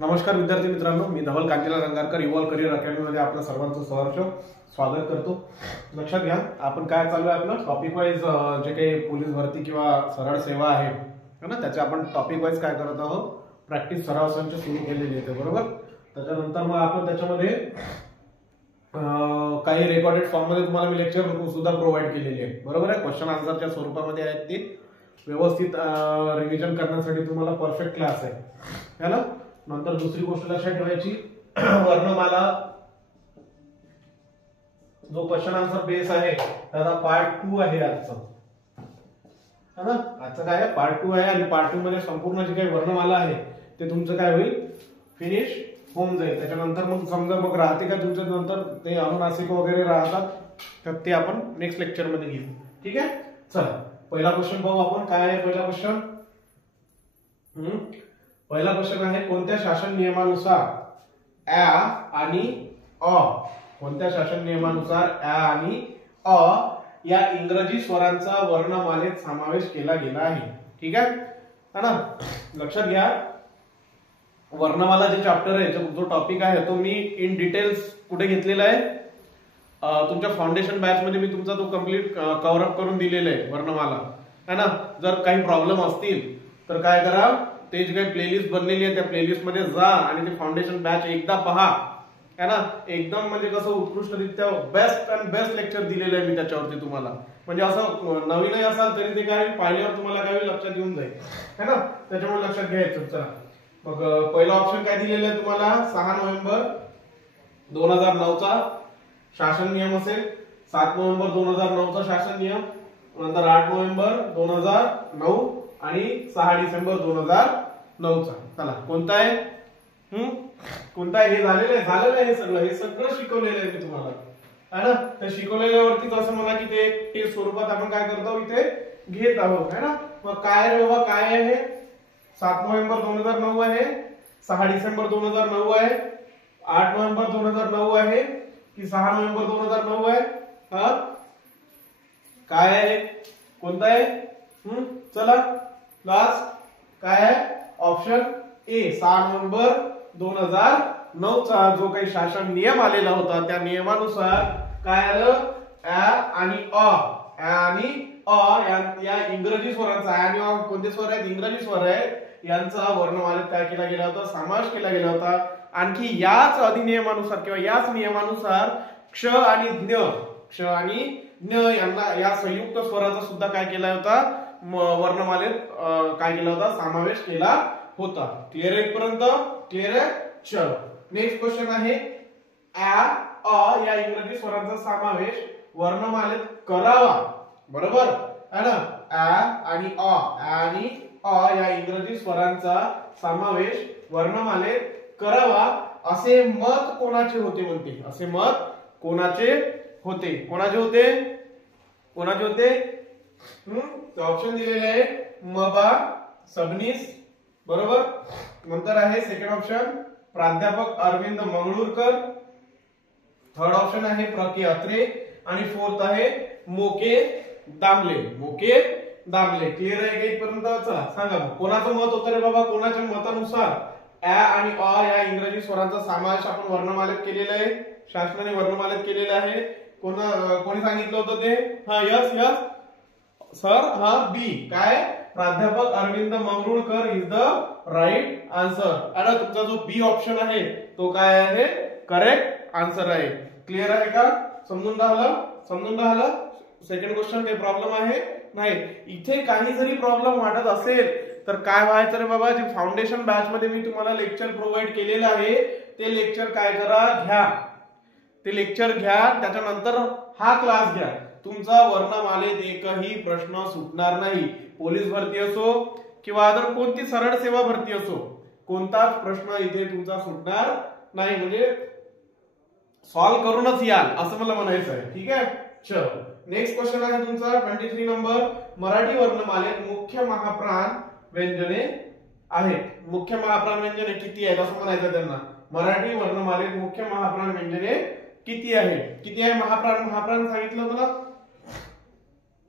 नमस्कार विद्यार्थी मित्रांनो, मी धवल कांतीलाल रंगारकर युवल करिअर अकॅडमीमध्ये आपल्या सर्वांचं सहर्ष स्वागत करतो। लक्षात घ्या, आपण काय चालू आहे आपलं टॉपिक वाइज जे काही पोलीस भरती किंवा सरळ सेवा आहे ना, त्याचे आपण टॉपिक वाइज काय करत आहोत, प्रॅक्टिस सराव संच सुरू केलेली आहे बरोबर। त्याच्यानंतर मग आपण त्याच्यामध्ये काही रेकॉर्डेड फॉर्म मध्ये तुम्हाला मी लेक्चर सुद्धा प्रोव्हाइड केलेली आहे बरोबर आहे। क्वेश्चन आन्सरच्या स्वरूपामध्ये आहेत ते व्यवस्थित रिव्हिजन करण्यासाठी तुम्हाला परफेक्ट क्लास आहे है ना। नंतर दुसरी गोष्ट लक्षात ठेवायची, वर्णमाला जो क्वेश्चन आन्सर बेस आहे त्याचा पार्ट 2 आहे आजचा है ना। आजचा काय आहे, पार्ट 2 आहे आणि पार्ट 2 मध्ये संपूर्ण जे काही वर्णमाला आहे ते तुमचं काय होईल, फिनिश होऊन जाईल। त्याच्यानंतर मग समजा मग राहते का तुमच्या नंतर ते अनुनासिक वगैरे राहतात तर ते आपण नेक्स्ट लेक्चर मध्ये घेऊ, ठीक आहे। चला पहिला क्वेश्चन पाहू आपण, काय आहे पहिला क्वेश्चन। पहिला क्वेश्चन आहे, कोणत्या शासन नियमानुसार अ आणि अ, कोणत्या शासन नियमानुसार अ आणि अ या इंग्रजी स्वरांचा वर्णमालेत समावेश केला गेला आहे, ठीक आहे ना। लक्षात घ्या, वर्णमाला जे चॅप्टर आहे, जो टॉपिक आहे तो मी इन डिटेल्स कुठे घेतलेला आहे, तुमच्या फाउंडेशन बॅच मध्ये मी तुमचा तो कंप्लीट कव्हर अप करून दिलेला आहे वर्णमाला है ना। जर काही प्रॉब्लेम असतील तर काय करा, ते जे काही प्लेलिस्ट बनलेली आहे त्या प्लेलिस्ट मध्ये जा आणि ते फाउंडेशन बॅच एकदा पहा है ना। एकदम म्हणजे कसं उत्कृष्टरित्या बेस्ट अँड बेस्ट लेक्चर दिलेलं आहे मी त्याच्यावरती तुम्हाला, म्हणजे असं नवीनही असाल तरी ते काय पाहिल्यावर तुम्हाला काय लक्षात येऊन जाईल है ना। त्याच्यामुळे लक्षात घ्यायचं। चला मग पहिला ऑप्शन काय दिलेला आहे तुम्हाला, 6 नोव्हेंबर 2009 चा शासन नियम असेल, 7 नोव्हेंबर 2009 चा शासन नियम, नंतर 8 नोव्हेंबर 2009 आणि 6 डिसेंबर 2009 चा। चला कोणता आहे, कोणता आहे, हे झालेलं आहे हे सगळं शिकवलेलं आहे मी तुम्हाला है ना। त्या शिकवलेल्यावरतीच असं म्हणा की ते टेस्ट स्वरूपात आपण काय करतो इथे घेत आहोत है ना। मग काय रे बाबा, काय आहे, 7 नोव्हेंबर 2009 आहे, 6 डिसेंबर 2009 आहे, 8 नोव्हेंबर 2009 आहे की 6 नोव्हेंबर 2009 आहे, हा काय आहे, कोणता आहे, चला लास्ट काय आहे, ऑप्शन ए 6 नोव्हेंबर 2009 चा जो काही शासन नियम आलेला होता त्या नियमानुसार काय आलं, अ आणि अ या इंग्रजी स्वरांचा, आणि अ कोणते स्वर आहेत, इंग्रजी स्वर आहेत, यांचा वर्णमालेत काय केला गेला होता, समावेश केला गेला होता। आणखी याच अधिनियमानुसार किंवा याच नियमानुसार क्ष आणि ज्ञ यांना या संयुक्त स्वराचा सुद्धा काय केला होता, वर्णमालेत काय केला होता, समावेश केला होता। क्लिअर आहे इथपर्यंत, क्लिअर आहे। चलो नेक्स्ट क्वेश्चन आहे, अ या इंग्रजी स्वरांचा समावेश वर्णमालेत करावा बरोबर है ना। आणि अ या इंग्रजी स्वरांचा समावेश वर्णमालेत करावा असे मत कोणाचे होते म्हणते, असे मत कोणाचे होते, कोणाचे होते ऑप्शन दिलेले आहे, मबा सबनीस बरोबर। नंतर आहे सेकंड ऑप्शन प्राध्यापक अरविंद मंगळूरकर, थर्ड ऑप्शन आहे प्रके अत्रे आणि फोर्थ आहे मोके दामले, क्लिअर आहे का इथपर्यंत। चला सांगा कोणाचं मत होतं रे बाबा, कोणाच्या मतानुसार अ आणि अ या इंग्रजी स्वरांचा समावेश आपण वर्णमालेत केलेला आहे, शासनाने वर्णमालेत केलेला आहे, कोणी सांगितलं होतं ते, हा यस सर, हा बी काय, प्राध्यापक Arvind Mangalurkar is the right answer. आता तुमचा जो बी ऑप्शन आहे तो काय आहे, करेक्ट आन्सर आहे। क्लिअर आहे का, समजून राहिलं। सेकंड क्वेश्चन काही प्रॉब्लेम आहे नाही, इथे काही जरी प्रॉब्लेम वाटत असेल तर काय व्हायचं रे बाबा, जे फाउंडेशन बॅच मध्ये मी तुम्हाला लेक्चर प्रोव्हाइड केलेलं आहे ते लेक्चर काय करा, घ्या, ते लेक्चर घ्या, त्याच्यानंतर हा क्लास घ्या, तुमचा वर्णमालेत एकही प्रश्न सुटणार नाही। पोलीस भरती असो किंवा अदर कोणती सरळ सेवा भरती असो, कोणताच प्रश्न इथे तुमचा सुटणार नाही, म्हणजे सॉल्व्ह करूनच याल असं मला म्हणायचं आहे, ठीक आहे। चलो नेक्स्ट क्वेश्चन आहे तुमचा 23 नंबर, मराठी वर्णमालेत मुख्य महाप्राण व्यंजने आहेत, मुख्य महाप्राण व्यंजने किती आहेत असं म्हणायचं त्यांना। मराठी वर्णमालेत मुख्य महाप्राण व्यंजने किती आहे महाप्राण सांगितलं तुला,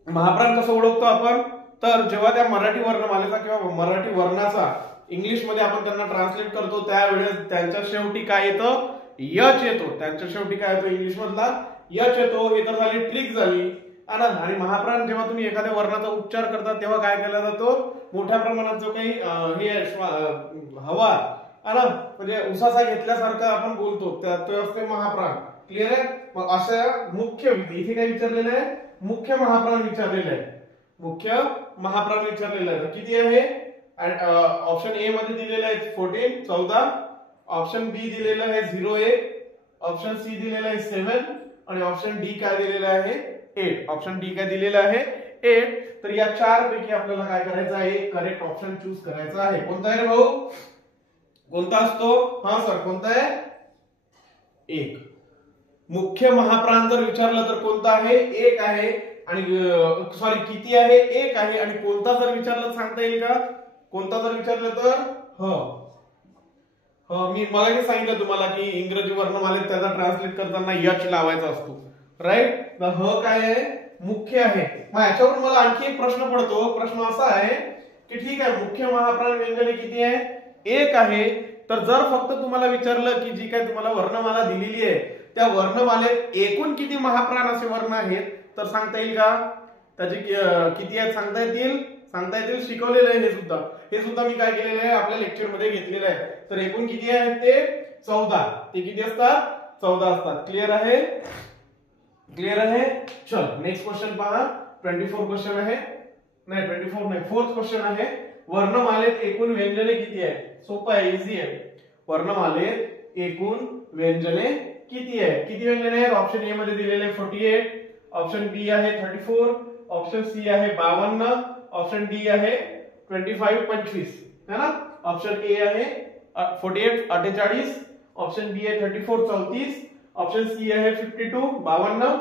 महाप्राण कसं ओळखतो आपण, तर जेव्हा त्या मराठी वर्णमालेचा किंवा मराठी वर्णाचा इंग्लिश मध्ये आपण त्यांना ट्रान्सलेट करतो त्यावेळेस त्यांच्या शेवटी काय येतं, यच येतो. त्यांच्या शेवटी काय येतो इंग्लिश मधला, यच येतो. हे तर झाली ट्रिक झाली. आणि महाप्राण जेव्हा तुम्ही एखाद्या वर्णाचा उच्चार करता तेव्हा काय केला जातो, मोठ्या प्रमाणात जो काही हे हवा म्हणजे उसासा घेतल्यासारखं आपण बोलतो तो असते महाप्राण. क्लिअर आहे. मग असं मुख्य इथे काय विचारलेलं आहे, मुख्य महाप्राण विचारलेलं आहे. मुख्य महाप्राण विचारलेलं आहे. किती आहे, ऑप्शन ए मध्ये दिलेलं आहे 14 14, ऑप्शन बी दिलेलं आहे 0 1, ऑप्शन सी दिलेलं आहे 7 आणि ऑप्शन डी काय दिलेलं आहे 8. ऑप्शन डी काय दिलेलं आहे 8. तर या चार पैकी आपल्याला काय करायचं आहे, करेक्ट ऑप्शन चूज करायचा आहे. कोणता आहे रे भाऊ, कोणता असतो, हा सर कोणता आहे, 1. मुख्य महाप्राण जर विचारलं तर कोणता आहे, 1 आहे. आणि सॉरी किती आहे, 1 आहे. आणि कोणता जर विचारलं सांगता येईल का, कोणता जर विचारलं तर मी मगाशी सांगितलं तुम्हाला की इंग्रजी वर्णमालेत त्याचा ट्रान्सलेट करताना यच लावायचा असतो. राईट. तर काय आहे, मुख्य आहे. मग याच्यावर मला आणखी एक प्रश्न पडतो. प्रश्न असा आहे की ठीक आहे मुख्य महाप्राण व्यंजने किती आहे, 1 आहे. तर जर फक्त तुम्हाला विचारलं की जी काय तुम्हाला वर्णमाला दिलेली आहे त्या वर्णमालेत एकूण किती महाप्राण असे वर्ण आहेत तर सांगता येईल का, त्याचे किती आहेत सांगता येतील. शिकवलेलं आहे हे सुद्धा मी काय केलेलं आहे आपल्या लेक्चर मध्ये घेतलेलं आहे. तर एकूण किती आहेत ते 14. ते किती असतात, 14 असतात. क्लिअर आहे, क्लिअर आहे. चल नेक्स्ट क्वेश्चन पहा. 24 क्वेश्चन आहे, नाही 24 नाही, 4th क्वेश्चन आहे. वर्णमालेत एकूण व्यंजने किती आहे. सोपं आहे, इझी आहे. वर्णमालेत एकूण व्यंजने किती आहे, किती व्यंजने आहेत. ऑप्शन ए मध्ये दिलेले 48, ऑप्शन बी आहे 34, ऑप्शन सी आहे 52, ऑप्शन डी आहे 25 25 है ना. ऑप्शन ए आहे 48 48, ऑप्शन बी आहे 34 34, ऑप्शन सी आहे 52 52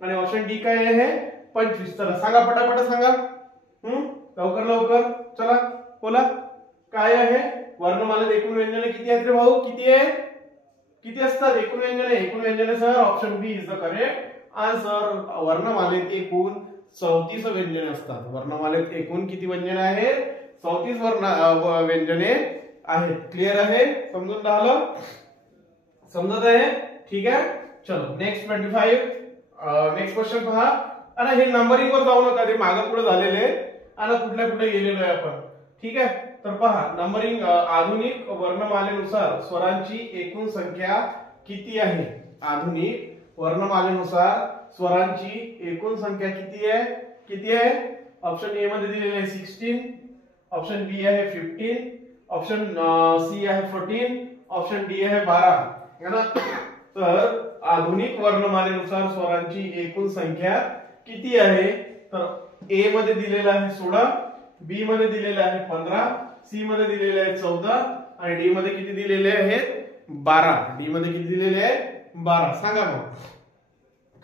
आणि ऑप्शन डी काय आहे 25. चला सांगा पटापट सांगा, लवकर चला बोला काय आहे. वर्णमालेत एकूण व्यंजने किती आहेत रे भाऊ, किती आहे, किती असतात एकूण व्यंजने sir option B is the correct answer. वर्णमालेत एकूण 34 व्यंजने असतात. वर्णमालेत एकूण किती व्यंजने आहेत, 34 व्यंजने आहेत. क्लिअर आहे, समजून राहिलं, समजत आहे, ठीक आहे. चलो नेक्स्ट 25. नेक्स्ट क्वेश्चन पहा. आणि हे नंबरिंग वर जाऊ नका, ते मागे पुढे झालेले आणि कुठे गेलेलो आहे आपण. ठीक आहे. तर पहा नंबरिंग, आधुनिक वर्णमालेनुसार स्वरांची एकूण संख्या किती आहे. आधुनिक वर्णमालेनुसार स्वरांची एकूण संख्या किती आहे. ऑप्शन ए मध्ये दिलेले आहे 16, ऑप्शन बी आहे 15, ऑप्शन सी आहे 14, ऑप्शन डी आहे 12 है ना. तर आधुनिक वर्णमालेनुसार स्वरांची एकूण संख्या किती आहे. तर ए मध्ये दिलेला आहे 16, बी मध्ये दिलेले आहे 15, सी मध्ये दिलेले आहे 14 आणि डी मध्ये किती दिलेले आहेत 12. डी मध्ये किती दिलेले आहे 12. सांगा मग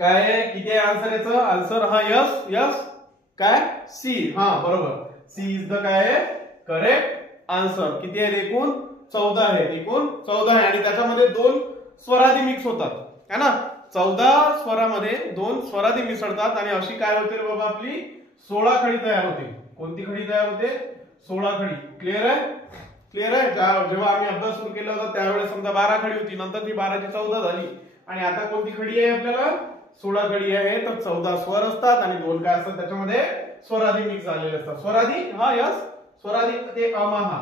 काय आहे, किती आहे आन्सर. याचं आन्सर हा यस काय सी, हा बरोबर, सी इज द काय आहे करेक्ट आन्सर. किती आहे एकूण 14 आहे, एकूण 14 आहे. आणि त्याच्यामध्ये 2 स्वरादी मिक्स होतात है ना. 14 स्वरामध्ये 2 स्वरादी मिसळतात आणि अशी काय होते रे बाबा आपली 16 खडी तयार होते. कोणती खडी तयार होते, 16 खडी. क्लिअर आहे, क्लिअर आहे. जेव्हा आम्ही अभ्यास सुरू केला होता त्यावेळेस समजा 12 खडी होती, नंतर ती 12 ची 14 झाली आणि आता कोणती खडी आहे आपल्याला 16 खडी आहे. तर 14 स्वर असतात आणि 2 काय असतात त्याच्यामध्ये स्वरादी मिक्स झालेले असतात. स्वरादी, हा यस स्वरादी, ते अमहा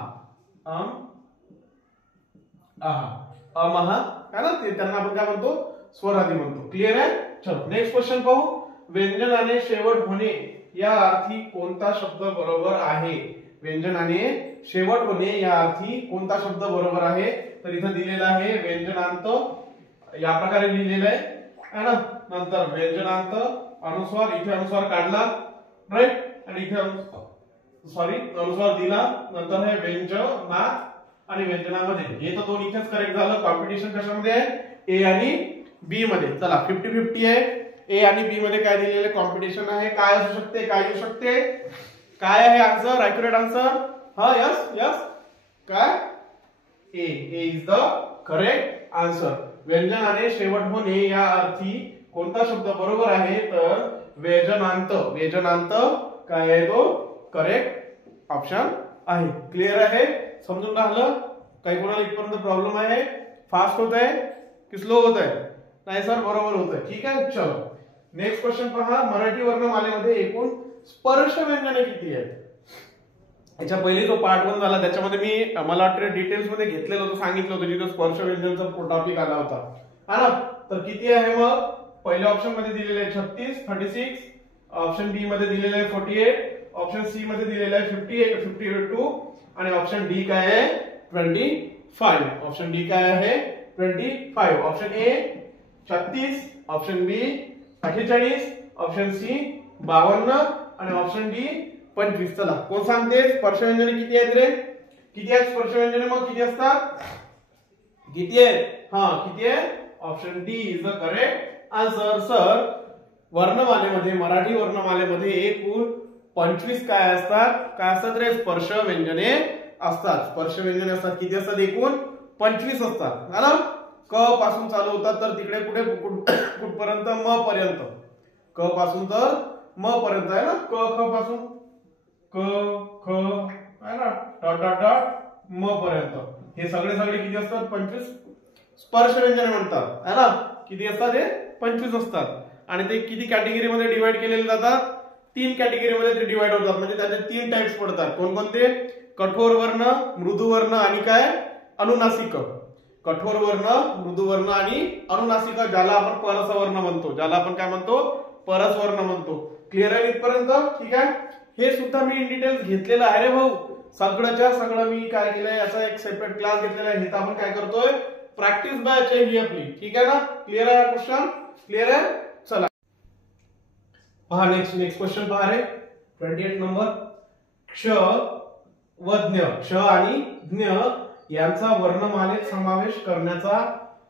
अमहा है ना, ते त्यांना आपण काय म्हणतो स्वरादी म्हणतो. क्लिअर आहे. चलो नेक्स्ट क्वेश्चन पाहू. व्यंजनाने शेवट होणे या अर्थी कोणता शब्द बरोबर आहे. व्यंजनाने शेवट होणे या अर्थी कोणता शब्द बरोबर आहे. तर इथं दिलेला आहे व्यंजनांत, या प्रकारे लिहिलेलं आहे ना. नंतर व्यंजनांत अनुस्वार, इथे अनुस्वार काढला राईट आणि इथे अनुस्वार दिला. नंतर हे व्यंजनात आणि व्यंजनामध्ये, हे तर 2 इथेच करेक्ट झालं. कॉम्पिटिशन कशामध्ये आहे, ए आणि बी मध्ये. चला 50-50 आहे. ए आणि बी मध्ये काय दिलेले कॉम्पिटिशन आहे. काय असू शकते, काय येऊ शकते, काय आहे आन्सर, अॅक्युरेट आन्सर. हा यस काय ए इज द करेक्ट आन्सर. व्यंजनाने शेवट होणे या अर्थी कोणता शब्द बरोबर आहे. तर व्यंजनांत काय आहे तो करेक्ट ऑप्शन आहे. क्लिअर आहे. समजून राहिलं? काही कोणाला इथपर्यंत प्रॉब्लेम आहे? फास्ट होत आहे की स्लो होत आहे? नाही सर, बरोबर होत आहे. ठीक आहे, चलो नेक्स्ट क्वेश्चन पहा. मराठी वर्णमालेमध्ये एकूण स्पर्श व्यंजने किती आहेत? याच्या पहिले जो पार्ट 1 झाला त्याच्यामध्ये मी मला वाटतं डिटेल्स मध्ये घेतलेलं होतं, सांगितलं होतं, जिथे स्पर्श व्यंजनचा टॉपिक आला होता, हा ना. तर किती आहे मग? पहिल्या ऑप्शन मध्ये दिलेले आहे 36, 36, ऑप्शन बी मध्ये दिलेले आहे 48, ऑप्शन सी मध्ये दिलेले आहे 58, 52 आणि ऑप्शन डी काय आहे? 25. ऑप्शन डी काय आहे? 25. Option A 36, option B 48, option C 52 आणि ऑप्शन डी 25. चला, कोण सांगते स्पर्श व्यंजने किती आहेत रे? किती आहेत स्पर्श व्यंजने? मग किती असतात? किती आहेत? हा, किती आहे? Option D is the correct answer. Sir, वर्णमालेमध्ये, मराठी वर्णमालेमध्ये एकूण 25 काय असतात? काय असतात रे? स्पर्श व्यंजने असतात. स्पर्श व्यंजने असतात. किती असतात? एकूण 25 असतात, है ना. क पासून चालू होतात तर तिकडे कुठे कुठपर्यंत? म पर्यंत. क पासून तर म पर्यंत आहे ना. क ख पासून क ख आहे ना, डॉट डॉट डॉट म पर्यंत. हे सगळे किती असतात? 25 स्पर्श व्यंजने म्हणतात, है ना. किती असतात? हे 25 असतात. आणि ते किती कॅटेगरीमध्ये डिवाइड केलेले जातात? 3 कॅटेगरीमध्ये ते डिवाइड होतात. म्हणजे त्याचे 3 टाइप्स पडतात. कोणकोणते? कठोर वर्ण, मृदू वर्ण आणि काय? अनुनासिक. कठोर वर्ण, मृदू वर्ण आणि अनुनासिक, ज्याला आपण परसवर्ण म्हणतो. ज्याला आपण काय म्हणतो? परसवर्ण म्हणतो. क्लिअर आहे इथपर्यंत? ठीक आहे. हे सुद्धा मी इन डिटेल्स घेतलेलं आहे रे भाऊ. सगळंच्या सगळं मी काय केलंय, याचा एक सेपरेट क्लास घेतलेला आहे. हे तर आपण काय करतोय? प्रॅक्टिस बॅच आहे ही आपली. ठीक आहे ना. क्लिअर आहे क्वेश्चन? क्लिअर आहे? चला पहा नेक्स्ट क्वेश्चन पहा रे. 28 नंबर. क्ष व ज्ञ, क्ष आणि ज्ञ यांचा वर्णमालेत समावेश करण्याचा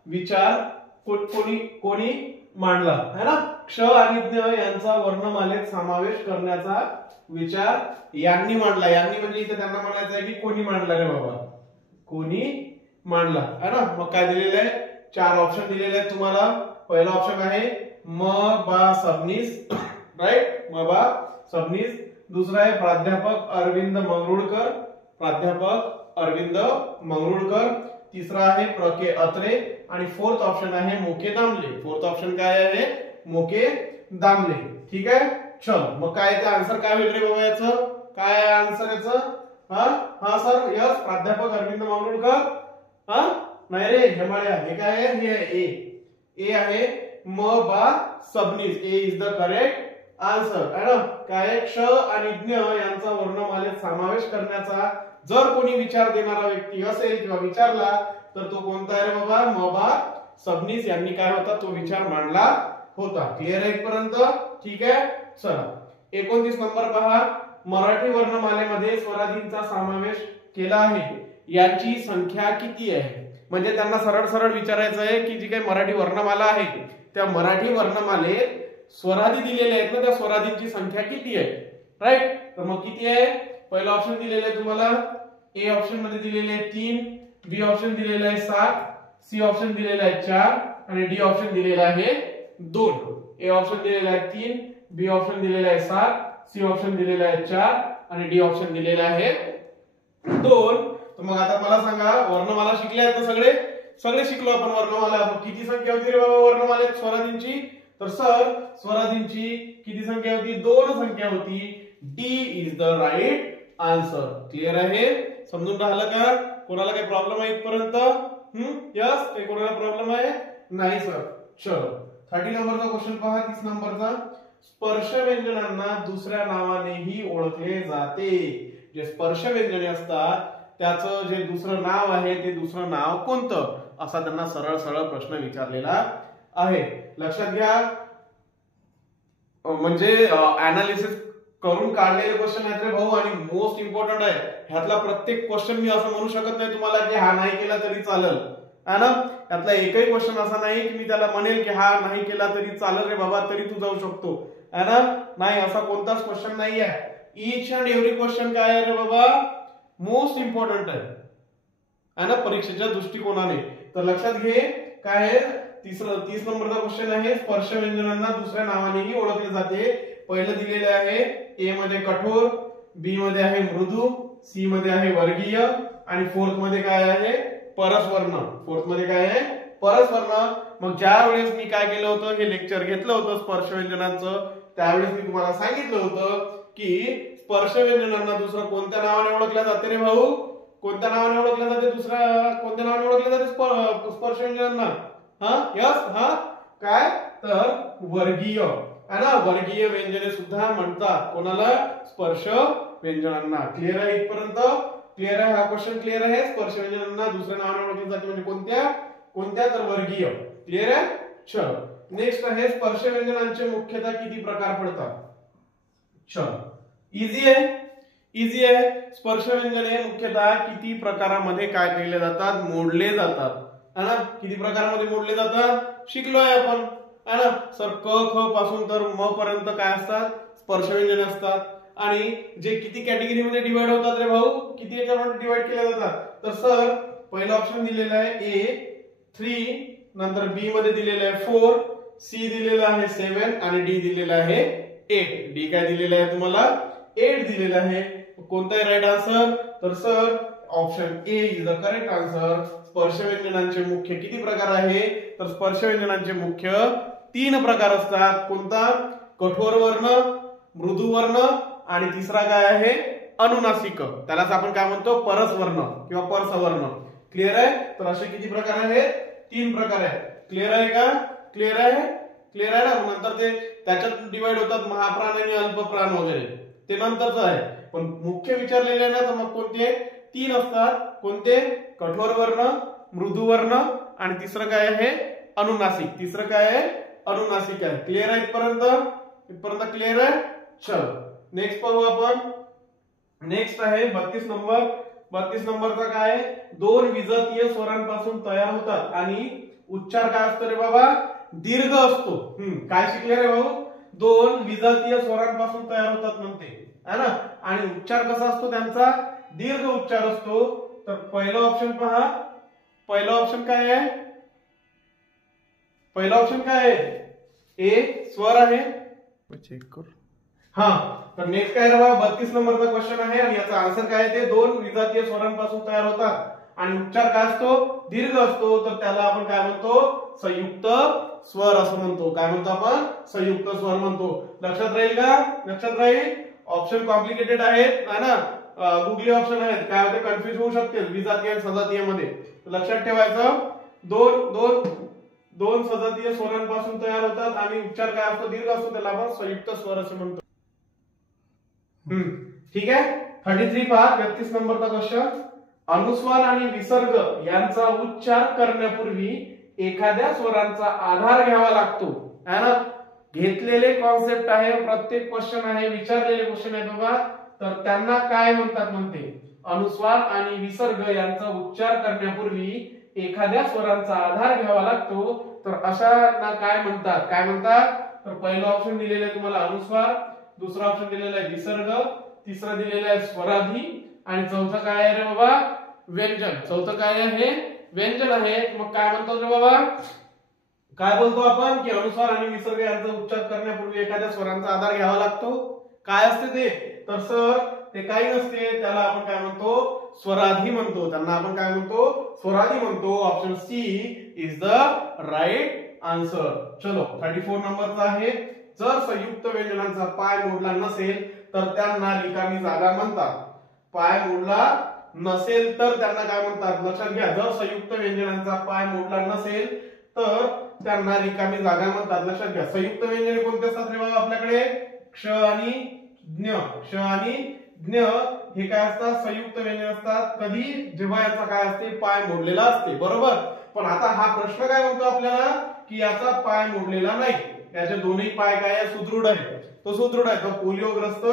विचार कोणी मांडला, है ना. क्ष आणि ज्ञ यांचा वर्णमालेत समावेश करण्याचा विचार यांनी मांडला. यांनी म्हणजे इथे त्यांना म्हणायचं आहे की कोणी मांडला रे बाबा? कोणी मांडला, है ना. मग काय दिलेलं आहे? 4 ऑप्शन दिलेले आहेत तुम्हाला. पहिला ऑप्शन आहे म बा सबनीस, राईट, म बा सबनीस. दुसरा आहे प्राध्यापक अरविंद मंगरुळकर, प्राध्यापक अरविंद मंगरुळकर. तिसरा आहे प्रके अत्रे आणि फोर्थ ऑप्शन आहे मोके दामले. फोर्थ ऑप्शन काय आहे? मोके दामले. ठीक आहे. चल, मग काय ते आन्सर काय होईल रे बाबा? याचं काय आहे आन्सर याचं? हा सर, यस, प्राध्यापक अरविंद मंगरुळकर. हा नाही रे हेमाळ्या, हे काय आहे? हे आहे ए आहे. म बा सबनीस, ए इज द करेक्ट आन्सर, है ना. काय? क्ष आणि ज्ञ यांचा वर्णमालेत समावेश करण्याचा जर कोणी विचार देणारा व्यक्ती असेल किंवा विचारला तर तो कोणता आहे रे बाबा? म बा सबनीस यांनी काय होता? तो विचार मांडला होता. क्लिअर आहे इथपर्यंत? ठीक आहे. चला 29 नंबर पहा. मराठी वर्णमालेमध्ये स्वरादींचा समावेश केला आहे याची संख्या किती आहे? म्हणजे त्यांना सरळ सरळ विचारायचं आहे की जी काही मराठी वर्णमाला आहे त्या मराठी वर्णमालेत स्वरादी दिलेले आहेत ना, त्या स्वरादींची संख्या किती आहे? राईट. तर मग किती आहे? पहिला ऑप्शन दिलेला आहे तुम्हाला. ए ऑप्शन मध्ये दिलेले आहे 3, बी ऑप्शन दिलेला आहे 7, सी ऑप्शन दिलेला आहे 4 आणि डी ऑप्शन दिलेला आहे 2. ए ऑप्शन दिलेला आहे 3, बी ऑप्शन दिलेला आहे 7, सी ऑप्शन दिलेला आहे 4 आणि डी ऑप्शन दिलेला आहे 2. तर मग आता मला सांगा, वर्णमाला शिकले आहेत ना सगळे शिकलो आपण वर्णमाला. किती संख्या होती रे बाबा वर्णमालेत स्वरादींची? तर सर, स्वरादींची किती संख्या होती? 2 संख्या होती. D is the right answer. Clear आहे? समजून राहिलं का? कोणाला काही प्रॉब्लेम आहे इथपर्यंत? यस, काही कोणाला प्रॉब्लेम आहे? नाही सर. चलो 30 नंबरचा क्वेश्चन पहा. 30 नंबरचा. स्पर्श व्यंजनांना दुसऱ्या नावानेही ओळखले जाते. जे स्पर्श व्यंजने असतात त्याचं जे दुसरं नाव आहे ते दुसरं नाव कोणतं? असा त्यांना सरळ सरळ प्रश्न विचारलेला आहे. लक्षात घ्या. म्हणजे अनालिसिस करून काढलेले क्वेश्चन आहेत रे भाऊ आणि मोस्ट इम्पॉर्टंट आहे. ह्यातला प्रत्येक क्वेश्चन मी असं म्हणू शकत नाही तुम्हाला की हा नाही केला तरी चालेल, है ना. त्यातला एकही क्वेश्चन असा नाही की मी त्याला म्हणेल की हा नाही केला तरी चालेल रे बाबा, तरी तू जाऊ शकतो, है ना. नाही, असा कोणताच क्वेश्चन नाही आहे. ईच अँड एव्हरी क्वेश्चन काय आहे रे बाबा? मोस्ट इम्पॉर्टंट आहे ना परीक्षेच्या दृष्टिकोनाने. तर लक्षात घे काय आहे. 30 नंबरचा क्वेश्चन आहे. स्पर्श व्यंजनांना दुसऱ्या नावानेही ओळखले जाते. पहिलं दिलेलं आहे ए मध्ये कठोर, बी मध्ये आहे मृदू, सी मध्ये आहे वर्गीय आणि फोर्थ मध्ये काय आहे परस्वर्ण. फोर्थ मध्ये काय आहे परस्वर्ण. मग ज्या वेळेस मी काय केलं होतं हे लेक्चर घेतलं होतं स्पर्श व्यंजनांचं, त्यावेळेस मी तुम्हाला सांगितलं होतं की स्पर्श व्यंजनांना दुसरं कोणत्या नावाने ओळखलं जाते रे भाऊ, कोणत्या नावाने ओळखलं जाते, दुसऱ्या कोणत्या नावाने ओळखलं जाते स्पर्श व्यंजनांना. हा यस हा काय तर वर्गीय है ना, वर्गीय व्यंजने सुद्धा म्हणतात कोणाला स्पर्श व्यंजनांना. क्लिअर आहे इथपर्यंत, क्लिअर आहे हा क्वेश्चन, क्लिअर आहे. स्पर्श व्यंजनांना दुसऱ्या नावाने ओळखले जाते म्हणजे कोणत्या कोणत्या तर वर्गीय. क्लिअर आहे. चल नेक्स्ट आहे स्पर्श व्यंजनांचे मुख्यतः किती प्रकार पडतात. चल इझी आहे, इझी आहे. स्पर्श व्यंजने मुख्यतः किती प्रकारामध्ये काय केले जातात मोडले जातात है ना, किती प्रकारामध्ये मोडले जातात शिकलोय आपण है ना. सर क ख पासून तर म पर्यंत काय असतात स्पर्श व्यंजने असतात. आणि जे किती कॅटेगरी मध्ये डिवाइड होतात रे भाऊ, किती याच्यामध्ये डिवाइड केले जातात. तर सर पहिला ऑप्शन दिलेला आहे ए 3, नंतर बी मध्ये दिलेला आहे 4, सी दिलेला आहे 7 आणि डी दिलेला आहे 8. डी काय दिलेला आहे तुम्हाला 8 दिलेला आहे. कोणता आहे राईट आन्सर, तर sir option A is the correct answer. स्पर्श व्यंजनांचे मुख्य किती प्रकार आहे, तर स्पर्श व्यंजनांचे मुख्य 3 प्रकार असतात. कोणता कठोर वर्ण, मृदू वर्ण आणि तिसरा काय आहे अनुनासिक, त्यालाच आपण काय म्हणतो परस्वर्ण किंवा परसवर्ण. क्लिअर आहे. तर असे किती प्रकार आहेत 3 प्रकार आहेत. क्लिअर आहे का, क्लिअर आहे, क्लिअर आहे ना. नंतर ते त्याच्यात डिवाइड होतात महाप्राण आणि अल्पप्राण वगैरे, ते नंतरच आहे. पण मुख्य विचारलेले ना तर मग कोणते 3 असतात. कोणते कठोर वर्ण, मृदू वर्ण आणि तिसरं काय आहे अनुनासिक. तिसरं काय आहे अनुनासिक आहे. क्लिअर आहे इथपर्यंत, इथपर्यंत क्लिअर आहे. चल नेक्स्ट पाहू आपण. नेक्स्ट आहे 32 नंबर. 32 नंबरचा काय आहे 2 विजातीय स्वरांपासून तयार होतात आणि उच्चार काय असतो रे बाबा दीर्घ असतो. काय शिकले रे भाऊ 2 विजातीय स्वरांपासून तयार होतात म्हणते है ना, आणि उच्चार कसा असतो त्यांचा दीर्घ उच्चार असतो. तर पहिला ऑप्शन पहा, पहिला ऑप्शन काय आहे, पहिला ऑप्शन काय आहे ए स्वर आहे. चेक कर. हा तर नेक्स्ट काय रे 32 नंबरचा क्वेश्चन आहे आणि याचा आन्सर काय आहे ते 2 विजातीय स्वरांपासून तयार होतात आणि उच्चार काय असतो दीर्घ असतो. तर त्याला आपण काय म्हणतो संयुक्त स्वर असं म्हणतो. काय म्हणतो आपण संयुक्त स्वर म्हणतो. लक्षात राहील का, लक्षात राहील. ऑप्शन कॉम्प्लिकेटेड आहेत है ना, गुगली ऑप्शन आहेत, काय होते कन्फ्युज होऊ शकते विजातीय आणि सजातीय मध्ये. लक्षात ठेवायचं 2 सजातीय स्वरांपासून तयार होतात आणि उच्चार काय असतो दीर्घ असतो, त्याला आपण संयुक्त स्वर असं म्हणतो. ठीक आहे. 33 पहा 33 नंबरचा क्वेश्चन. अनुस्वार आणि विसर्ग यांचा उच्चार करण्यापूर्वी एखाद्या स्वरांचा आधार घ्यावा लागतो है ना. घेतलेले कॉन्सेप्ट आहे, प्रत्येक क्वेश्चन आहे, विचारलेले क्वेश्चन आहे बाबा. तर त्यांना काय म्हणतात म्हणते अनुस्वार आणि विसर्ग यांचा उच्चार करण्यापूर्वी एखाद्या स्वरांचा आधार घ्यावा लागतो. तर अशांना काय म्हणतात, काय म्हणतात. तर पहिला ऑप्शन दिलेला आहे तुम्हाला अनुस्वार, दुसरा ऑप्शन दिलेला आहे विसर्ग, तिसरा दिलेला आहे स्वराधी आणि चौथा काय आहे रे बाबा व्यंजन. चौथं काय आहे व्यंजन आहे. मग काय म्हणतो रे बाबा, काय बोलतो आपण की अनुस्वार आणि विसर्ग यांचा उच्चार करण्यापूर्वी एखाद्या स्वरांचा आधार घ्यावा लागतो. काय असते ते, तर सर ते काही नसते, त्याला आपण काय म्हणतो स्वराधी म्हणतो. त्यांना आपण काय म्हणतो स्वराधी म्हणतो. Option C is the right answer. चलो 34 नंबरचा आहे. जर संयुक्त व्यंजनांचा पाय मोडला नसेल तर त्यांना रिकामी जागा म्हणतात. पाय मोडला नसेल तर त्यांना काय म्हणतात लक्षात घ्या. जर संयुक्त व्यंजनांचा पाय मोडला नसेल तर त्यांना रिकामी जागा म्हणतात. लक्षात घ्या. संयुक्त व्यंजने कोणते असतात रे बाबा आपल्याकडे क्ष आणि ज्ञ. क्ष आणि ज्ञ हे काय असतात संयुक्त व्यंजन असतात. कधी जेव्हा याचा काय असते पाय मोडलेला असते बरोबर. पण आता हा प्रश्न काय म्हणतो आपल्याला की याचा पाय मोडलेला नाही, याचे दोन्ही पाय काय आहे सुदृढ आहे, तो सुदृढ आहे, तो पोलिओग्रस्त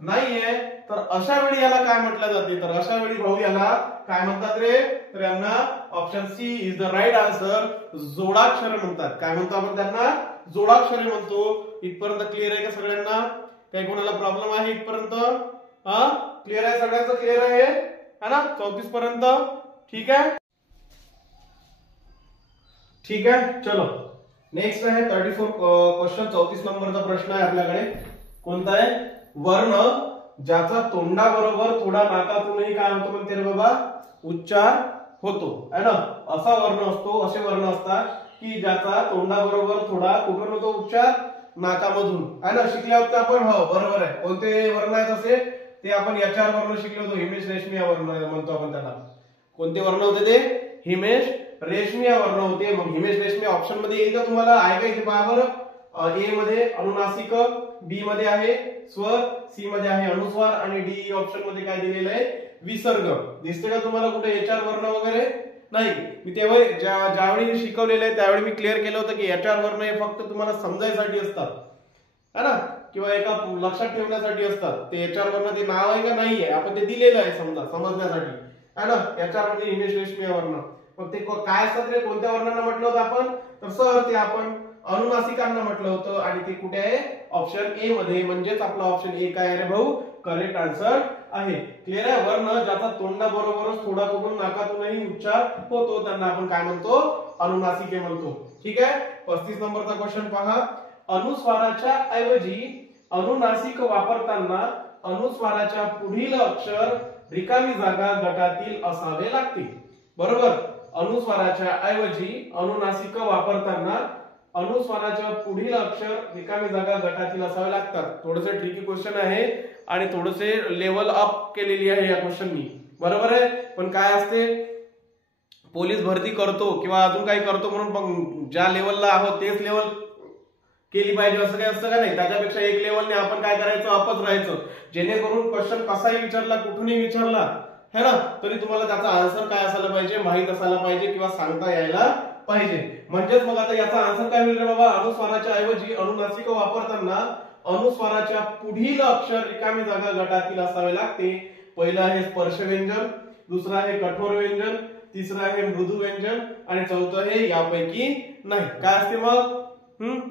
नाहीये. तर अशा वेळी याला काय म्हटलं जाते, तर अशा वेळी भाऊ याला काय म्हणतात रे, तर यांना option C is the right answer जोडाक्षर म्हणतात. काय म्हणतो आपण त्यांना जोडाक्षरे म्हणतो. इथपर्यंत क्लिअर आहे का सगळ्यांना, काही कोणाला प्रॉब्लेम आहे इथपर्यंत. हा क्लिअर आहे सगळ्यांचं, क्लिअर आहे है ना 34 पर्यंत. ठीक आहे, ठीक आहे. चलो नेक्स्ट आहे 34 क्वेश्चन. 34 नंबरचा प्रश्न आहे आपल्याकडे. कोणता आहे वर्ण ज्याचा तोंडाबरोबर थोडा नाकातूनही काय होतो म्हणते रे बाबा, उच्चार होतो है ना. असा वर्ण असतो, असे वर्ण असतात की ज्याचा तोंडाबरोबर थोडा कुठून होतो उच्चार, नाकामधून है ना. शिकले होते आपण, हो बरोबर आहे. कोणते वर्ण आहेत असे, ते आपण याच्यावर वर्ण शिकले होतो, हिमेश रेशमी वर्ण म्हणतो आपण त्याला. कोणते वर्ण होते ते, हिमेश रेशमी वर्ण होते. मग हिमेश रेशमी ऑप्शन मध्ये येईल का तुम्हाला, आहे का इथे पहा बरं. ए मध्ये अनुनासिक, बी मध्ये आहे स्वर, सी मध्ये आहे अनुस्वार आणि डी ऑप्शन मध्ये काय दिलेलं आहे, विसर्ग. दिसते का तुम्हाला कुठे याच्यावर वर्ण वगैरे नाही. मी तेव्हा ज्यावेळी शिकवलेलं आहे त्यावेळी मी क्लिअर केलं होतं की याच्यावर वर्ण हे फक्त तुम्हाला समजायसाठी असतात है ना, किंवा एका लक्षात ठेवण्यासाठी असतात. ते याच्यावर वर्ण ते नाव आहे का नाही आहे, आपण ते दिलेलं आहे समजा समजण्यासाठी है ना. याच्यावर हिमेश रेशमी वर्ण. मग ते काय असतात रे, कोणत्या वर्णांना म्हटलं होतं आपण, तर सर ते आपण अनुनासिकांना म्हटलं होतं. आणि ते कुठे आहे, ऑप्शन ए मध्ये. म्हणजेच आपला ऑप्शन ए काय आहे रे भाऊ, करेक्ट आन्सर आहे. क्लिअर आहे. वर्ण ज्याचा तोंडाबरोबरच थोडा कुठून नाकातूनही उच्चार होतो त्यांना आपण काय म्हणतो, अनुनासिके म्हणतो. ठीक आहे. 35 नंबरचा क्वेश्चन पहा. अनुस्वाराच्या ऐवजी अनुनासिक वापरताना अनुस्वाराच्या पुढील अक्षर रिकामी जागा गटातील असावे लागते. बरोबर. अनुस्वाराच्या ऐवजी अनुनासिक वापरताना अनुस्वाराच्या पुढील अक्षर रिकामी जागा गटातील असावे लागतात. थोडंसं ट्रिकी क्वेश्चन आहे आणि थोडेसे लेवल अप केलेली आहे या क्वेश्चननी. बरोबर आहे. पण काय असते, पोलीस भरती करतो किंवा अजून काही करतो म्हणून मग ज्या लेवलला आहोत तेच लेवल केली पाहिजे असं काही असतं का नाही. त्याच्यापेक्षा एक लेवलने आपण काय करायचं, अपच राहायचं, जेणेकरून क्वेश्चन कसाही विचारला कुठूनही विचारला है ना, तरी तुम्हाला त्याचा आन्सर काय असायला पाहिजे, माहित असायला पाहिजे किंवा सांगता यायला पाहिजे. म्हणजेच मग आता याचा आन्सर काय होईल रे बाबा, अनुस्वाराच्या ऐवजी अनुनासिक वापरताना अनुस्वाराच्या पुढील अक्षर रिकामी जागा गटातील असावे लागते. पहिलं आहे स्पर्श व्यंजन, दुसरं आहे कठोर व्यंजन, तिसरं आहे मृदू व्यंजन आणि चौथं आहे यापैकी नाही. काय असते मग,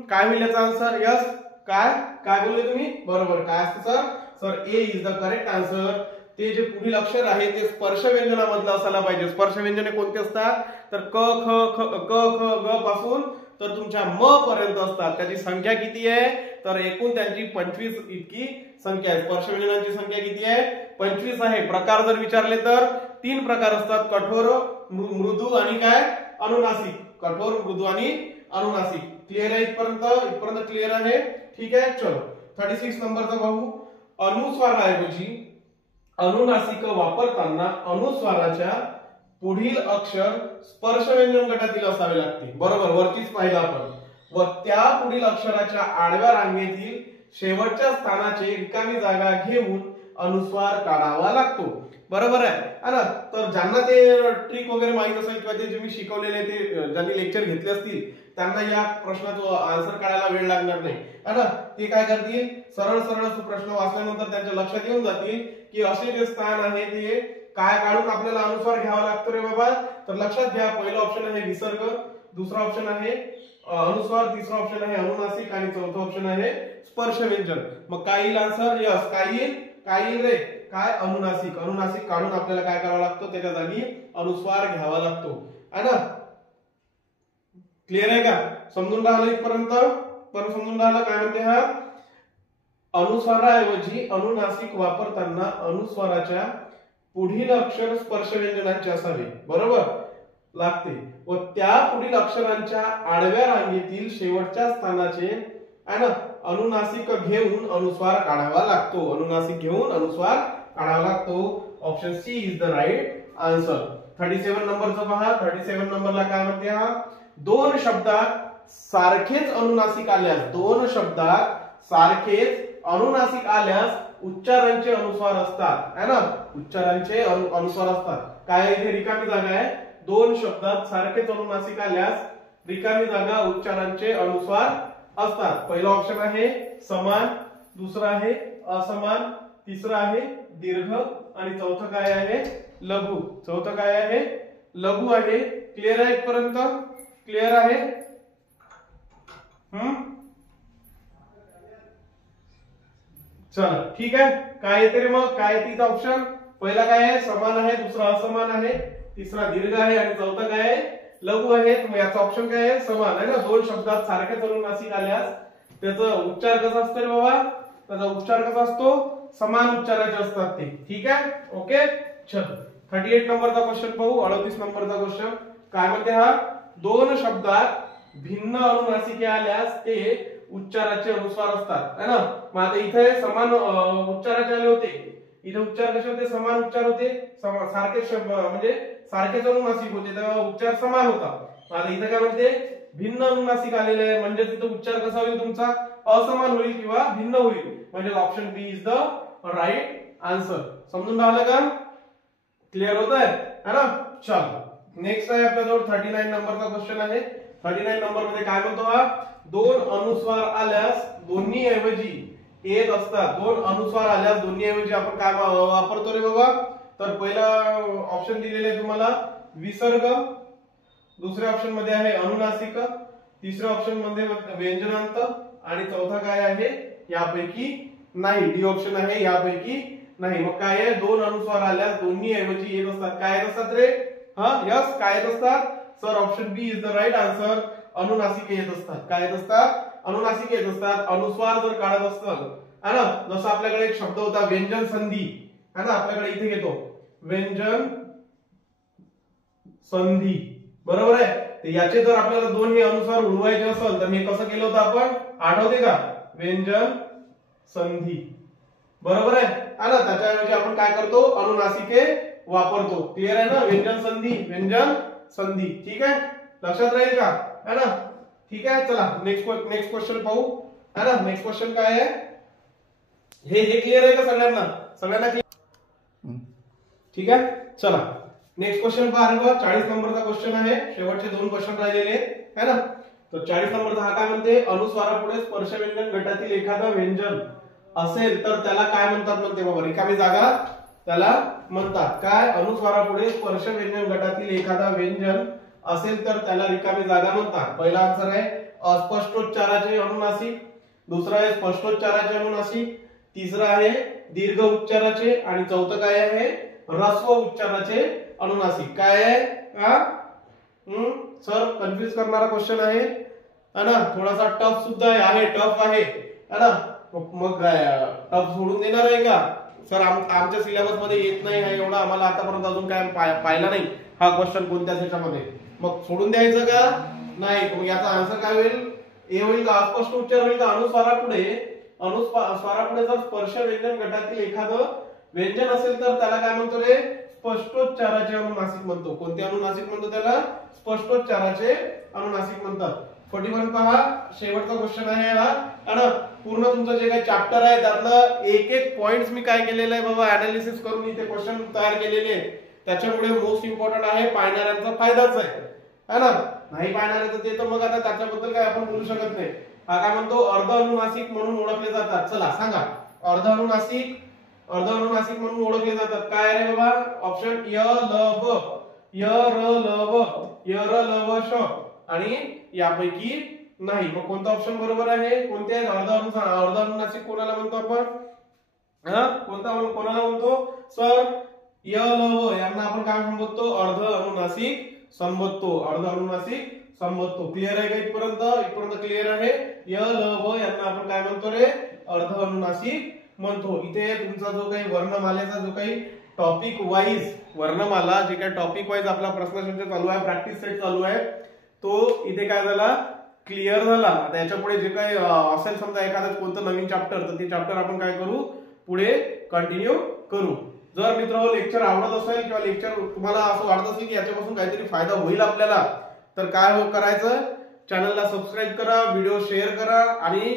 काय होईल याचा आन्सर, यस काय काय बोलले तुम्ही, बरोबर. काय असते sir, sir A is the correct answer. ते जे पुढील अक्षर आहे ते स्पर्श व्यंजनामधलं असायला पाहिजे. स्पर्श व्यंजने कोणते असतात, तर क ख क ख ग पासून तर तुमच्या म पर्यंत असतात. त्याची संख्या किती आहे, तर एकूण त्यांची 25 इतकी संख्या आहे. स्पर्श व्यंजनांची संख्या किती आहे, 25 आहे. प्रकार जर विचारले तर 3 प्रकार असतात, कठोर, मृदू आणि काय, अनुनासिक. कठोर, मृदू आणि अनुनासिक. क्लिअर आहे इथपर्यंत क्लिअर आहे. ठीक आहे. चलो 36 नंबरचा पाहू. अनुस्वाराऐवजी अनुनासिक वापरताना अनुस्वाराच्या पुढील अक्षर स्पर्श व्यंजन गटातील असावे लागते. बरोबर, वरतीच पाहिलं आपण. व त्या पुढील अक्षराच्या आडव्या रांगेतील शेवटच्या स्थानाची रिकामी जागा घेऊन अनुस्वार काढावा लागतो. बरोबर आहे ना. तर ज्यांना ते ट्रिक वगैरे माहित असेल किंवा ते जे मी शिकवलेले ते ज्यांनी लेक्चर घेतले असतील त्यांना या प्रश्नाचा आन्सर काढायला वेळ लागणार नाही है ना. ते काय करतील, सरळ सरळ प्रश्न वाचल्यानंतर त्यांच्या लक्षात येऊन जातील की असे जे स्थान आहे ते काय काढून आपल्याला अनुस्वार घ्यावा लागतो रे बाबा. तर लक्षात घ्या, पहिला ऑप्शन आहे विसर्ग, दुसरा ऑप्शन आहे अनुस्वार, तिसरा ऑप्शन आहे अनुनासिक आणि चौथा ऑप्शन आहे स्पर्श व्यंजन. मग काय येईल आन्सर, यस काय येईल रे, काय अनुनासिक. अनुनासिक काढून आपल्याला काय करावं लागतं, त्याच्या जागी अनुस्वार घ्यावा लागतो है ना. क्लिअर आहे का, समजून राहिलं इथपर्यंत, पण समजून राहिलं काय म्हणते हा. अनुस्वाराऐवजी अनुनासिक वापरताना अनुस्वाराच्या पुढील अक्षर स्पर्श व्यंजनांचे असावे. बरोबर लागते. व त्या पुढील अक्षरांच्या आडव्या रांगेतील शेवटच्या स्थानाचे है ना अनुनासिक घेऊन अनुस्वार काढावा लागतो. अनुनासिक घेऊन अनुस्वार काढावा लागतो. Option C is the right answer. 37 नंबरचा पहा. 37 नंबरला काय म्हणते हा. दोन शब्दात सारखेच अनुनासिक आल्यास, दोन शब्दात सारखेच अनुनासिक आल्यास उच्चारांचे अनुस्वार असतात है ना. उच्चारांचे अनुस्वार असतात. काय इथे रिकामी जागा आहे. दोन शब्दात सारखेच अनुनासिक आल्यास रिकामी जागा उच्चारांचे अनुस्वार असतात. पहिला ऑप्शन आहे समान, दुसरा आहे असमान, तिसरा आहे दीर्घ आणि चौथं काय आहे लघु. चौथं काय आहे लघु आहे. क्लिअर आहे इथपर्यंत, क्लिअर आहे. चला ठीक आहे. काय येते रे मग, काय येते ऑप्शन. पहिला काय आहे समान आहे, दुसरा असमान आहे, तिसरा दीर्घ आहे आणि चौथा काय आहे लघु आहे. मग याचा ऑप्शन काय आहे समान आहे ना. दोन शब्दात सारखेच अनुनासिक आल्यास त्याचा उच्चार कसा असतो रे बाबा, त्याचा उच्चार कसा असतो समान उच्चाराचे असतात ते. ठीक आहे, ओके. चल 38 नंबरचा क्वेश्चन पाहू. 38 नंबरचा क्वेश्चन काय म्हणते हा, दोन शब्दात भिन्न अनुनासिके आल्यास ते उच्चाराचे अनुस्वार असतात, है ना. मग आता इथे समान उच्चाराचे आले होते, इथे उच्चार कसे होते, समान उच्चार होते, सारखे शब्द म्हणजे सारखेच अनुनासिक होते, तेव्हा उच्चार समान होता. आता इथे काय म्हणते, भिन्न अनुनासिक आलेले आहे, म्हणजे तिथे उच्चार कसा होईल तुमचा, असमान होईल किंवा भिन्न होईल, म्हणजे option B is the right answer. समजून राहिलं का, क्लिअर होत आहे, है ना. चल नेक्स्ट आहे आपल्याजवळ 39 नंबरचा क्वेश्चन आहे. 39 नंबर मध्ये काय म्हणतो हा, दोन अनुस्वार आल्यास दोन्ही ऐवजी एक असतात. दोन अनुस्वार आल्यास दोन्ही ऐवजी आपण काय वापरतो रे बाबा, तर पहिला ऑप्शन दिलेले आहे तुम्हाला विसर्ग, दुसऱ्या ऑप्शन मध्ये आहे अनुनासिक, तिसऱ्या ऑप्शन मध्ये व्यंजनांत, आणि चौथा काय आहे, यापैकी नाही. डी ऑप्शन आहे यापैकी नाही. मग काय आहे, दोन अनुस्वार आल्यास दोन्ही ऐवजी एक असतात. काय असतात रे, हा यस काय असतात sir, option B is the right answer. अनुनासिक येत असतात. काय येत असतात, अनुनासिक येत असतात. अनुस्वार जर काढत असतात, है ना, जसं आपल्याकडे एक शब्द होता व्यंजन संधी, है ना, आपल्याकडे इथे घेतो व्यंजन संधी, बरोबर आहे. तर याचे जर आपल्याला दोन हे अनुस्वार उडवायचे असेल तर हे कसं केलं होतं आपण, आठवते का, व्यंजन संधी, बरोबर आहे ना. त्याच्याऐवजी आपण काय करतो, अनुनासिके वापरतो. क्लिअर आहे ना, व्यंजन संधी, व्यंजन संधी. ठीक आहे, लक्षात राहील का, है ना. ठीक आहे, चला नेक्स्ट क्वेश्चन पाहू, है ना. नेक्स्ट क्वेश्चन काय आहे, हे क्लिअर आहे का सगळ्यांना, सगळ्यांना क्लिअर. ठीक आहे, चला नेक्स्ट क्वेश्चन पहा. 40 नंबरचा क्वेश्चन आहे, शेवटचे दोन क्वेश्चन राहिलेले आहेत, है ना. तर 40 नंबरचा हा काय म्हणते, अनुस्वारापुढे स्पर्श व्यंजन गटातील एखादं व्यंजन असेल तर त्याला काय म्हणतात म्हणते बाबा, रिकामी जागा त्याला म्हणतात. काय, अनुस्वारापुढे स्पर्श व्यंजन गटातील एखादा व्यंजन असेल तर त्याला रिकामी जागा म्हणतात. पहिला आन्सर आहे अस्पष्टोच्चाराचे अनुनासिक, दुसरा आहे स्पष्टोच्चाराचे अनुनासिक, तिसरा आहे दीर्घ उच्चाराचे, आणि चौथं काय आहे, ऱ्हस्व उच्चाराचे अनुनासिक. काय आहे, सर कन्फ्युज करणारा क्वेश्चन आहे, है ना. थोडासा टफ सुद्धा आहे, टफ आहे, है ना. मग टफ सोडून देणार आहे का सर, आमच्या सिलेबस मध्ये येत नाही आहे एवढा, आम्हाला आतापर्यंत अजून काय पाहिला नाही हा क्वेश्चन कोणत्याच ह्याच्यामध्ये, मग सोडून द्यायचं का नाही. मग याचा आन्सर काय होईल, ए होईल का, अस्पष्ट उच्चार होईल का. अनुस्वारापुढे जर स्पर्श व्यंजन गटातील एखादं व्यंजन असेल तर त्याला काय म्हणतो रे, स्पष्टोच्चाराचे अनुनासिक म्हणतो. कोणते अनुनासिक म्हणतो त्याला, स्पष्टोच्चाराचे अनुनासिक म्हणतात. 41 पहा, शेवटचा क्वेश्चन आहे हा, है ना. पूर्ण तुमचं जे काही चॅप्टर आहे त्यातलं एक एक पॉइंट्स मी काय केलेलं आहे बाबा, अनालिसिस करून इथे क्वेश्चन तयार केलेले आहेत. त्याच्यामुळे मोस्ट इम्पॉर्टंट आहे, पाहणाऱ्यांचा फायदाच आहे, है ना. नाही पाहणाऱ्याचं ते तर मग आता त्याच्याबद्दल काय आपण बोलू शकत नाही. हा काय म्हणतो, अर्ध अनुनासिक म्हणून ओळखले जातात. चला सांगा, अर्ध अनुनासिक म्हणून ओळखले जातात. काय रे बाबा, ऑप्शन य ल व, य र ल व, य र ल व श, आणि यापैकी नाही. मग कोणता ऑप्शन बरोबर आहे, कोणते आहेत, अर्ध अनुनासिक कोणाला म्हणतो आपण, कोणाला म्हणतो सर, य ल व यांना आपण काय संबोधतो, अर्ध अनुनासिक संबोधतो, अर्ध अनुनासिक संबोधतो. क्लिअर आहे का इथपर्यंत क्लिअर आहे. य ल व यांना आपण काय म्हणतो रे, अर्ध अनुनासिक म्हणतो. इथे तुमचा जो काही वर्णमालेचा जो काही टॉपिक वाईज वर्णमाला, जे काही टॉपिक वाईज आपला प्रश्नसंच चालू आहे, प्रॅक्टिस सेट चालू आहे, तो इथे काय झाला, क्लिअर झाला. आता याच्या पुढे जे काही असेल समजा एखादं कोणतं नवीन चॅप्टर, तर ते चॅप्टर आपण काय करू, पुढे कंटिन्यू करू. जर मित्रांनो लेक्चर आवडत असेल किंवा लेक्चर तुम्हाला असं वाटत असेल की याच्यापासून काहीतरी फायदा होईल आपल्याला, तर काय करायचं, चॅनलला सबस्क्राईब करा, व्हिडिओ शेअर करा, आणि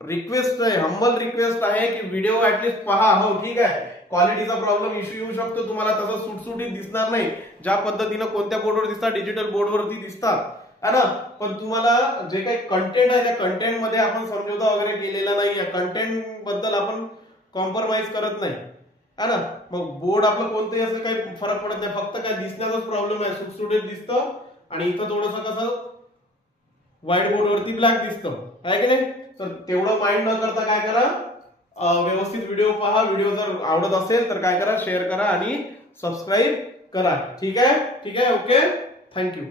रिक्वेस्ट आहे, हंबल रिक्वेस्ट आहे की व्हिडिओ ऍटलीस्ट पहा. हो ठीक आहे, क्वालिटीचा प्रॉब्लेम इश्यू येऊ शकतो तुम्हाला, तसं सुटसुटीत दिसणार नाही, ज्या पद्धतीनं कोणत्या बोर्डवर दिसतात, डिजिटल बोर्डवरती दिसतात, है ना. पण तुम्हाला जे काही कंटेंट आहे त्या कंटेंट मध्ये आपण समझोता वगैरे केलेला नाहीये, कंटेंट बद्दल आपण कॉम्प्रोमाइज करत नाही, है ना. मग बोर्ड आपलं कोणतंही असं काही फरक पडत नाही, फक्त काय दिसण्याचाच प्रॉब्लेम आहे, सुटसुटीत दिसतं, आणि इथं थोडंसं कसं व्हाईट बोर्डवरती ब्लॅक दिसतं, आहे की नाही. तर तेवढं माइंड न करता काय करा, व्यवस्थित व्हिडिओ पहा. व्हिडिओ जर आवडत असेल तर काय करा, शेअर करा आणि सबस्क्राईब करा. ठीक आहे, ओके, थँक्यू.